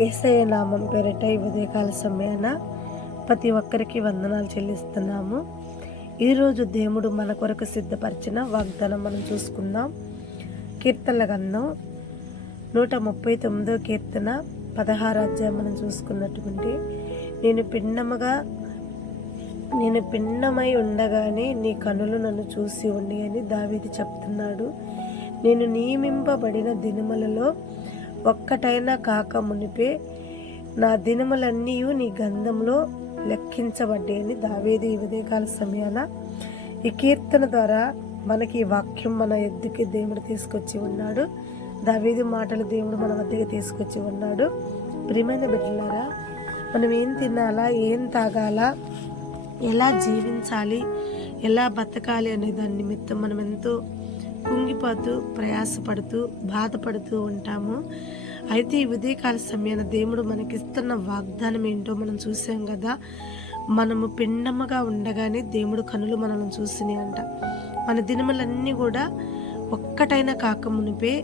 యేసయ్య నామం పేరిట ఈ ఉదయకాల సమయాన ప్రతి ఒక్కరికి వందనాలు చెల్లిస్తున్నాము. ఈరోజు దేవుడు మన కొరకు సిద్ధపరిచిన వాగ్దానం మనం చూసుకుందాం. కీర్తనల గ్రంథం 139 కీర్తన 16 అధ్యాయం మనం చూసుకున్నటువంటి నేను పిండమై ఉండగానే నీ కనులు నన్ను చూసి ఉండి అని దావీదు చెప్తున్నాడు. నేను నియమింపబడిన దినములలో ఒక్కటైనా కాక మునిపే నా దినములన్నీ నీ గంధంలో లెక్కించబడ్డాయని దావీదు ఈ ఉదయకాల సమయాన ఈ కీర్తన ద్వారా మనకి ఈ వాక్యం మన ఎద్దుకి దేవుడు తీసుకొచ్చి ఉన్నాడు. దావీదు మాటలు దేవుడు మన వద్దకు తీసుకొచ్చి ఉన్నాడు. ప్రియమైన బిడ్డలారా, మనం ఏం తినాలా, ఏం తాగాలా, ఎలా జీవించాలి, ఎలా బతకాలి అనే దాని నిమిత్తం మనం ఎంతో కుంగిపోతూ ప్రయాసపడుతూ బాధపడుతూ ఉంటాము. అయితే ఈ ఉదయకాల సమయాన దేవుడు మనకిస్తున్న వాగ్దానం ఏంటో మనం చూసాం కదా. మనము పిండముగా ఉండగానే దేవుడు కనులు మనల్ని చూసినాయి అంట. మన దినములన్నీ కూడా ఒక్కటైనా కాక మునిపే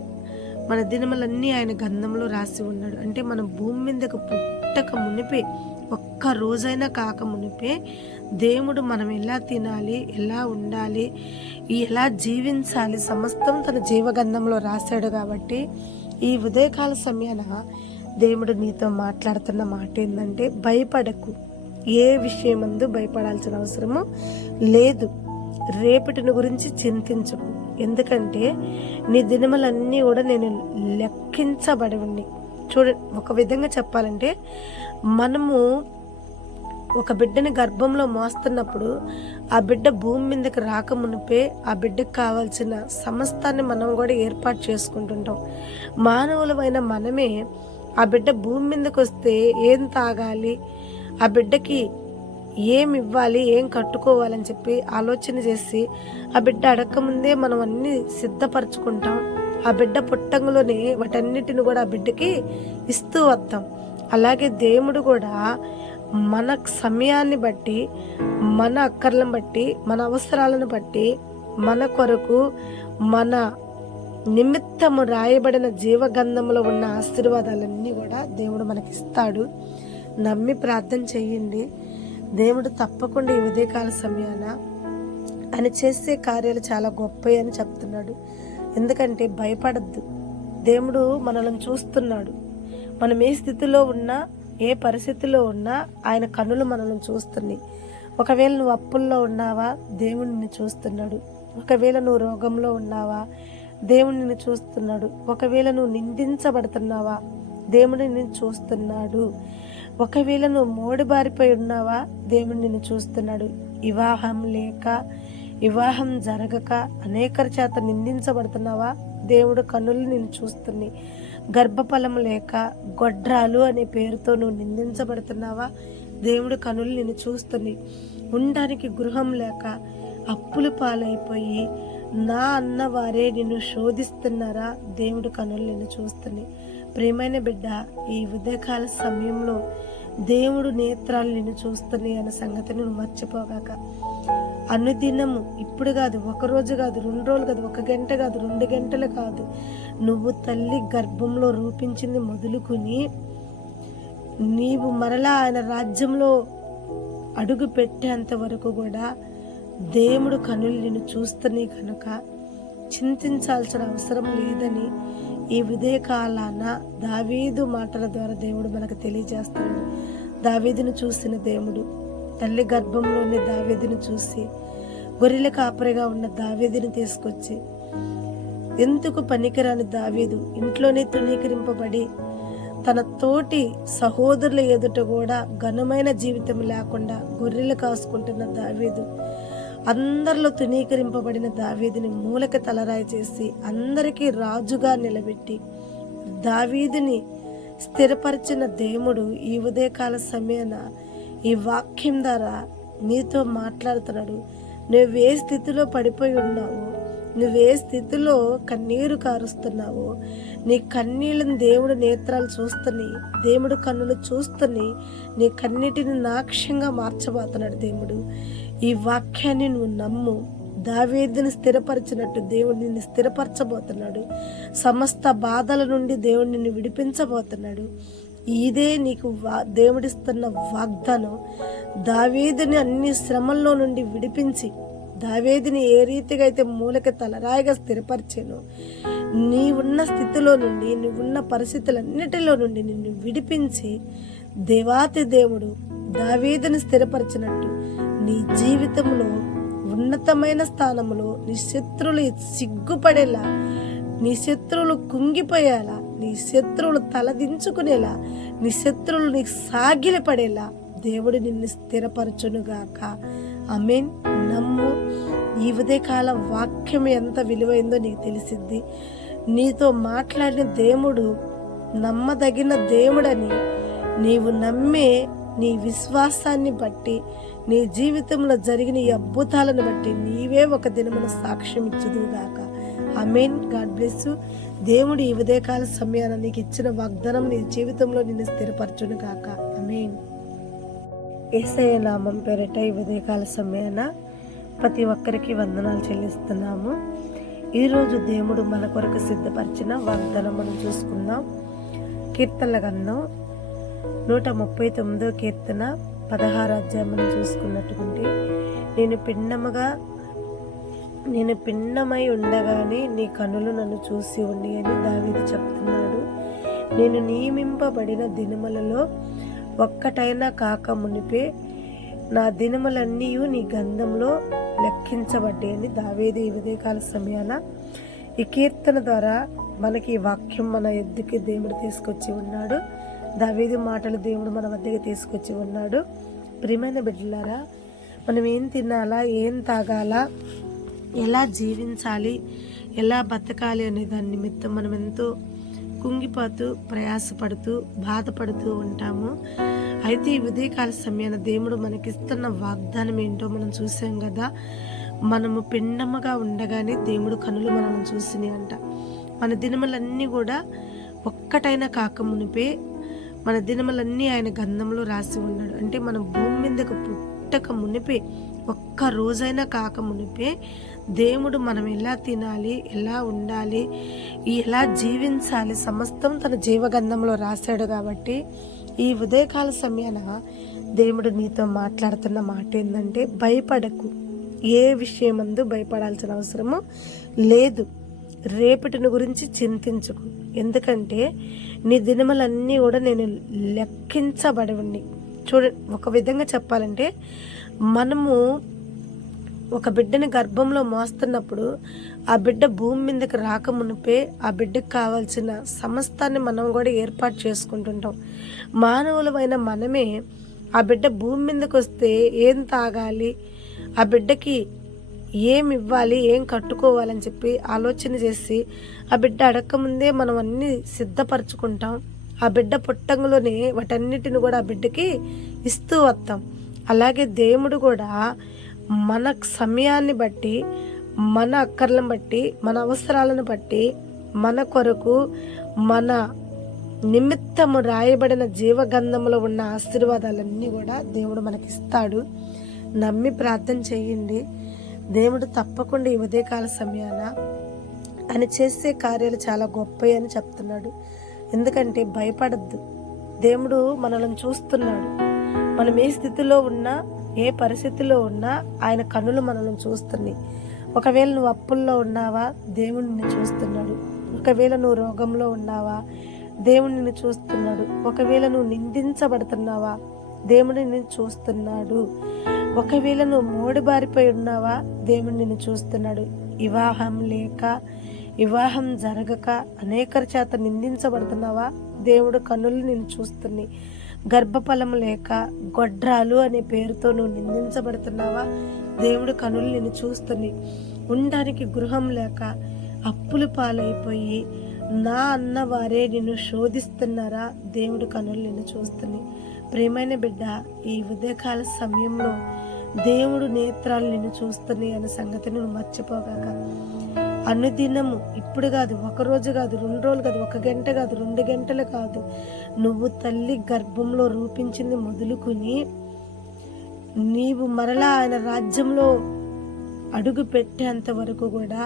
మన దినములన్నీ ఆయన గంధంలో రాసి ఉన్నాడు. అంటే మన భూమి మీదకు పుట్టక మునిపే, ఒక్క రోజైనా కాక మునిపే దేవుడు మనం ఎలా తినాలి, ఎలా ఉండాలి, ఎలా జీవించాలి సమస్తం తన జీవగంధంలో రాశాడు. కాబట్టి ఈ ఉదయకాల సమయాన దేవుడు నీతో మాట్లాడుతున్న మాట ఏంటంటే, భయపడకు, ఏ విషయమందు భయపడాల్సిన అవసరము లేదు, రేపటిని గురించి చింతించకు, ఎందుకంటే నీ దినములన్నీ కూడా నేను లెక్కించబడి ఉన్నాయి. ఒక విధంగా చెప్పాలంటే, మనము ఒక బిడ్డని గర్భంలో మోస్తున్నప్పుడు ఆ బిడ్డ భూమి మీదకి రాకమునిపే ఆ బిడ్డకు కావాల్సిన సమస్తాన్ని మనం కూడా ఏర్పాటు చేసుకుంటుంటాం. మానవులమైన మనమే ఆ బిడ్డ భూమి మీదకి వస్తే ఏం తాగాలి, ఆ బిడ్డకి ఏమి ఇవ్వాలి, ఏం కట్టుకోవాలని చెప్పి ఆలోచన చేసి ఆ బిడ్డ అడగకముందే మనం అన్నీ సిద్ధపరచుకుంటాం. ఆ బిడ్డ పుట్టంలోనే వాటన్నిటిని కూడా ఆ బిడ్డకి ఇస్తూ వద్దాం. అలాగే దేవుడు కూడా మన సమయాన్ని బట్టి, మన అక్కర్లను బట్టి, మన అవసరాలను బట్టి, మన కొరకు మన నిమిత్తము రాయబడిన జీవగంధంలో ఉన్న ఆశీర్వాదాలన్నీ కూడా దేవుడు మనకిస్తాడు. నమ్మి ప్రార్థన చెయ్యండి. దేవుడు తప్పకుండా ఈ ఉదయకాల సమయాన ఆయన చేసే కార్యాలు చాలా గొప్పవి అని చెప్తున్నాడు. ఎందుకంటే భయపడద్దు, దేవుడు మనల్ని చూస్తున్నాడు. మనం ఏ స్థితిలో ఉన్నా, ఏ పరిస్థితిలో ఉన్నా ఆయన కన్నులు మనల్ని చూస్తున్నాయి. ఒకవేళ నువ్వు అప్పుల్లో ఉన్నావా, దేవుడు నిన్ను చూస్తున్నాడు. ఒకవేళ నువ్వు రోగంలో ఉన్నావా, దేవుడు నిన్ను చూస్తున్నాడు. ఒకవేళ నువ్వు నిందించబడుతున్నావా, దేవుడు నిన్ను చూస్తున్నాడు. ఒకవేళ నువ్వు మోడిబారిపోయి ఉన్నావా, దేవుడు నిన్ను చూస్తున్నాడు. వివాహం లేక, వివాహం జరగక అనేకరి చేత నిందించబడుతున్నావా, దేవుడు కన్నులు నిన్ను చూస్తున్నాయి. గర్భఫలం లేక, గొడ్రాలు అనే పేరుతో నువ్వు నిందించబడుతున్నావా, దేవుడు కనులు నిన్ను చూస్తున్నాయి. ఉండడానికి గృహం లేక అప్పులు పాలైపోయి నా అన్నవారే నిన్ను శోధిస్తున్నారా, దేవుడు కనులు నిన్ను చూస్తున్నాయి. ప్రియమైన బిడ్డ, ఈ ఉదయకాల సమయంలో దేవుడు నేత్రాలు నిన్ను చూస్తున్నాయి అనే సంగతిని నువ్వు మర్చిపోగాక. అనుదినము, ఇప్పుడు కాదు, ఒక రోజు కాదు, 2 రోజులు కాదు, 1 గంట కాదు, 2 గంటలు కాదు, నువ్వు తల్లి గర్భంలో రూపించింది మొదలుకొని నీవు మరలా ఆయన రాజ్యంలో అడుగు పెట్టేంత వరకు కూడా దేవుడు కనులు నిన్ను చూస్తున్నాయి కనుక చింతించాల్సిన అవసరం లేదని ఈ ఉదయకాలాన దావీదు మాటల ద్వారా దేవుడు మనకు తెలియజేస్తున్నాడు. దావీదును చూసిన దేవుడు, తల్లి గర్భంలోని దావీదును చూసి గొర్రెల కాపరిగా ఉన్న దావీదుని తీసుకొచ్చి, ఎందుకు పనికిరాని దావీదు ఇంట్లోనే తునీకరింపబడి తన తోటి సహోదరుల ఎదుట కూడా ఘనమైన జీవితం లేకుండా గొర్రెలు కాసుకుంటున్న దావీదు, అందరిలో తునీకరింపబడిన దావీదుని మూలక తలరాయి చేసి అందరికీ రాజుగా నిలబెట్టి దావీదుని స్థిరపరిచిన దేవుడు ఈ ఉదయకాల సమయాన ఈ వాక్యం ద్వారా నీతో మాట్లాడుతున్నాడు. నువ్వే స్థితిలో పడిపోయి ఉన్నావో, నువ్వే స్థితిలో కన్నీరు కారుస్తున్నావో, నీ కన్నీళ్ళని దేవుడు నేత్రాలు చూస్తున్నాయి, దేవుడు కన్నులు చూస్తున్నాయి. నీ కన్నీటిని నాక్ష్యంగా మార్చబోతున్నాడు దేవుడు. ఈ వాక్యాన్ని నువ్వు నమ్ము. దావీదుని స్థిరపరిచినట్టు దేవుడు నిన్ను స్థిరపరచబోతున్నాడు. సమస్త బాధల నుండి దేవుడు నిన్ను విడిపించబోతున్నాడు. ఇదే నీకు దేవుడిస్తున్న వాగ్దానం. దావీదుని అన్ని శ్రమల్లో నుండి విడిపించి, దావీదుని ఏ రీతిగా అయితే మూలకి తలరాయిగా స్థిరపరిచానో, నీవున్న స్థితిలో నుండి, నువ్వున్న పరిస్థితులన్నిటిలో నుండి నిన్ను విడిపించి, దేవాతి దేవుడు దావీదుని స్థిరపరిచినట్టు నీ జీవితంలో ఉన్నతమైన స్థానంలో నీ శత్రువులు సిగ్గుపడేలా, నీ శత్రువులు కుంగిపోయేలా, నీ శత్రువులు తలదించుకునేలా, నీ శత్రువులు నీకు సాగిలపడేలా దేవుడు నిన్ను స్థిరపరచునుగాక. ఆమేన్. నమ్ము. ఈ ఉదయకాల వాక్యం ఎంత విలువైందో నీకు తెలిసిద్ది. నీతో మాట్లాడిన దేవుడు నమ్మదగిన దేవుడని నీవు నమ్మే నీ విశ్వాసాన్ని బట్టి, నీ జీవితంలో జరిగిన ఈ అద్భుతాలను బట్టి నీవే ఒక దినమున సాక్ష్యం ఇచ్చుదుగాక. ఆమేన్. God bless you. దేవుడు ఈ ఉదయకాల సమయాన నీకు ఇచ్చిన వాగ్దానం నీ జీవితంలో నిన్ను స్థిరపరచును గాక. ఆమేన్. యేసయ్య నామం పేరిట ఈ ఉదయకాల సమయాన ప్రతి ఒక్కరికి వందనాలు చెల్లిస్తున్నాము. ఈరోజు దేవుడు మన కొరకు సిద్ధపరిచిన వాగ్దానం మనం చూసుకుందాం. కీర్తనల గ్రంథం 139 కీర్తన 16 అధ్యాయం మనం చూసుకున్నటువంటి, నేను పిండమై ఉండగానే నీ కనులు నన్ను చూసి ఉండి అని దావీదు చెప్తున్నాడు. నేను నియమింపబడిన దినములలో ఒక్కటైనా కాక మునిపే నా దినములన్నీ నీ గంధంలో లెక్కించబడ్డాయని దావీదు ఈ ఉదయకాల సమయాన ఈ కీర్తన ద్వారా మనకి ఈ వాక్యం మన ఎద్దుకి దేవుడు తీసుకొచ్చి ఉన్నాడు. దావీదు మాటలు దేవుడు మన వద్దకు తీసుకొచ్చి ఉన్నాడు. ప్రియమైన బిడ్డలారా, మనం ఏం తినాలా, ఏం తాగాలా, ఎలా జీవించాలి, ఎలా బతకాలి అనే దాని నిమిత్తం మనం ఎంతో కుంగిపోతూ, ప్రయాసపడుతూ, బాధపడుతూ ఉంటాము. అయితే ఈ ఉదయకాల సమయాన దేవుడు మనకిస్తున్న వాగ్దానం ఏంటో మనం చూసాం కదా. మనము పిండముగా ఉండగానే దేవుడు కనులు మనల్ని చూసినాయి అంట. మన దినములన్నీ కూడా ఒక్కటైనా కాక మునిపే మన దినములన్నీ ఆయన గంధంలో రాసి ఉన్నాడు. అంటే మన భూమి మీదకు పుట్టక మునిపే, ఒక్క రోజైనా కాక మునిపే దేవుడు మనం ఎలా తినాలి, ఎలా ఉండాలి, ఎలా జీవించాలి సమస్తం తన జీవగంధంలో రాశాడు. కాబట్టి ఈ ఉదయకాల సమయాన దేవుడు నీతో మాట్లాడుతున్న మాట ఏంటంటే, భయపడకు. ఏ విషయమందు భయపడాల్సిన అవసరము లేదు. రేపటిని గురించి చింతించుకు. ఎందుకంటే నీ దినములన్నీ కూడా నేను లెక్కించబడి ఉండి. చూడండి, ఒక విధంగా చెప్పాలంటే మనము ఒక బిడ్డని గర్భంలో మోస్తున్నప్పుడు ఆ బిడ్డ భూమి మీదకి రాకమునిపే ఆ బిడ్డకు కావాల్సిన సమస్తాన్ని మనం కూడా ఏర్పాటు చేసుకుంటుంటాం. మానవులమైన మనమే ఆ బిడ్డ భూమి మీదకి వస్తే ఏం తాగాలి, ఆ బిడ్డకి ఏం ఇవ్వాలి, ఏం కట్టుకోవాలని చెప్పి ఆలోచన చేసి ఆ బిడ్డ అడగకముందే మనం అన్నీ సిద్ధపరచుకుంటాం. ఆ బిడ్డ పుట్టంలోనే వాటన్నిటిని కూడా ఆ బిడ్డకి ఇస్తూ వస్తాం. అలాగే దేవుడు కూడా మన సమయాన్ని బట్టి, మన అక్కర్లను బట్టి, మన అవసరాలను బట్టి, మన కొరకు, మన నిమిత్తము రాయబడిన జీవగంధంలో ఉన్న ఆశీర్వాదాలన్నీ కూడా దేవుడు మనకిస్తాడు. నమ్మి ప్రార్థన చేయండి. దేవుడు తప్పకుండా ఈ ఉదయకాల సమయాన ఆయన చేసే కార్యాలు చాలా గొప్పవి అని చెప్తున్నాడు. ఎందుకంటే భయపడద్దు. దేవుడు మనల్ని చూస్తున్నాడు. మనం ఏ స్థితిలో ఉన్నా, ఏ పరిస్థితిలో ఉన్నా ఆయన కన్నులు మనల్ని చూస్తున్నాయి. ఒకవేళ నువ్వు అప్పుల్లో ఉన్నావా, దేవుడు నిన్ను చూస్తున్నాడు. ఒకవేళ నువ్వు రోగంలో ఉన్నావా, దేవుడు నిన్ను చూస్తున్నాడు. ఒకవేళ నువ్వు నిందించబడుతున్నావా, దేవుడు నిన్ను చూస్తున్నాడు. ఒకవేళ నువ్వు మోడిబారిపోయి ఉన్నావా, దేవుడు నిన్ను చూస్తున్నాడు. వివాహం లేక, వివాహం జరగక అనేకరి చేత నిందించబడుతున్నావా, దేవుడు కన్నులు నిన్ను చూస్తున్నాయి. గర్భఫలం లేక, గొడ్రాలు అనే పేరుతో నువ్వు నిందించబడుతున్నావా, దేవుడు కన్నులు నిన్ను చూస్తున్నాయి. ఉండడానికి గృహం లేక అప్పులు పాలైపోయి నా అన్న వారే నిన్ను శోధిస్తున్నారా, దేవుడు కన్నులు నిన్ను చూస్తున్నాయి. ప్రియమైన బిడ్డ, ఈ ఉదయకాల సమయంలో దేవుడు నేత్రాలు నిన్ను చూస్తున్నాయి అనే సంగతిని నువ్వు మర్చిపోగాక. అనుదినము, ఇప్పుడు కాదు, ఒక రోజు కాదు, 2 రోజులు కాదు, 1 గంట కాదు, 2 గంటలు కాదు, నువ్వు తల్లి గర్భంలో రూపించింది మొదలుకొని నీవు మరలా ఆయన రాజ్యంలో అడుగు పెట్టేంత వరకు కూడా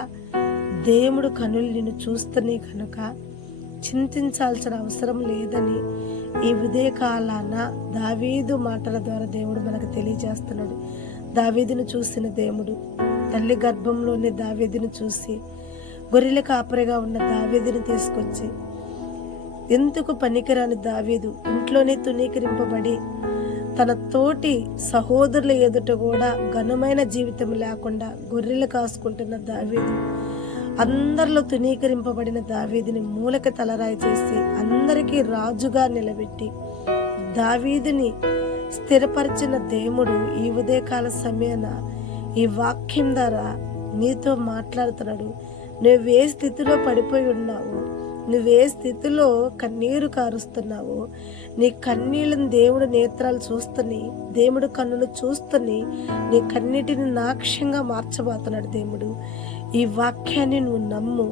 దేవుడు కనులు నిన్ను చూస్తున్నాయి కనుక చింతించాల్సిన అవసరం లేదని ఈ ఉదయకాలాన దావీదు మాటల ద్వారా దేవుడు మనకు తెలియజేస్తున్నాడు. దావీదును చూసిన దేవుడు, తల్లి గర్భంలోనే దావీదును చూసి గొర్రెల కాపరిగా ఉన్న దావీదుని తీసుకొచ్చి, ఎందుకు పనికిరాని దావీదు ఇంట్లోనే తునీకరింపబడి తన తోటి సహోదరుల ఎదుట కూడా ఘనమైన జీవితం లేకుండా గొర్రెలు కాసుకుంటున్న దావీదు, అందరిలో తునీకరింపబడిన దావీదుని మూలక తలరాయి చేసి అందరికీ రాజుగా నిలబెట్టి దావీదుని స్థిరపరిచిన దేవుడు ఈ ఉదయకాల సమయాన ఈ వాక్యం ద్వారా నీతో మాట్లాడుతున్నాడు. నువ్వే స్థితిలో పడిపోయి ఉన్నావు, నువ్వే స్థితిలో కన్నీరు కారుస్తున్నావు, నీ కన్నీళ్ళని దేవుడు నేత్రాలు చూస్తని, దేవుడు కన్నులు చూస్తని నీ కన్నీటిని నాక్ష్యంగా మార్చబోతున్నాడు దేవుడు. ఈ వాక్యాన్ని నువ్వు నమ్ము.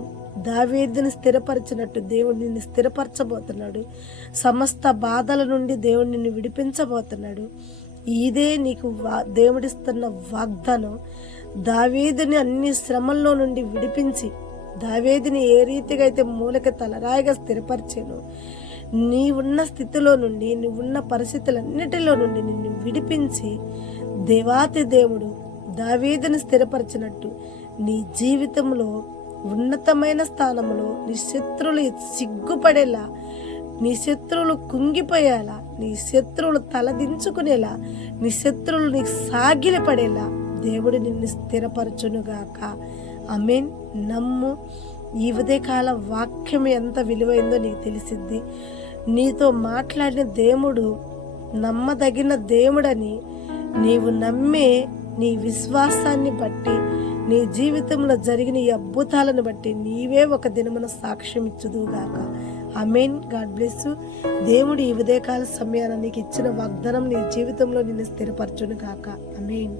దావీదుని స్థిరపరిచినట్టు దేవుడు నిన్ను స్థిరపరచబోతున్నాడు. సమస్త బాధల నుండి దేవుడు నిన్ను విడిపించబోతున్నాడు. ఇదే నీకు దేవుడిస్తున్న వాగ్దానం. దావీదుని అన్ని శ్రమల్లో నుండి విడిపించి, దావీదుని ఏ రీతిగా అయితే మూలక తలరాయిగా స్థిరపరిచాను, నీవున్న స్థితిలో నుండి, నువ్వున్న పరిస్థితులన్నిటిలో నుండి నిన్ను విడిపించి దేవాతి దేవుడు దావీదుని స్థిరపరిచినట్టు నీ జీవితంలో ఉన్నతమైన స్థానంలో నీ శత్రువులు సిగ్గుపడేలా, నీ శత్రువులు కుంగిపోయేలా, నీ శత్రువులు తలదించుకునేలా, నీ శత్రువులు నీకు సాగిలపడేలా దేవుడు నిన్ను స్థిరపరచునుగాక. ఆమేన్. నమ్ము. ఈ ఉదయకాల వాక్యం ఎంత విలువైందో నీకు తెలిసిద్ది. నీతో మాట్లాడిన దేవుడు నమ్మదగిన దేవుడని నీవు నమ్మే నీ విశ్వాసాన్ని బట్టి, నీ జీవితంలో జరిగిన ఈ అద్భుతాలను బట్టి నీవే ఒక దినమున సాక్ష్యం ఇచ్చుదుగాక. ఆమేన్. God bless you. దేవుడు ఈ ఉదయకాల సమయాన నీకు ఇచ్చిన వాగ్దానం నీ జీవితంలో నిన్ను స్థిరపరచును గాక. ఆమేన్.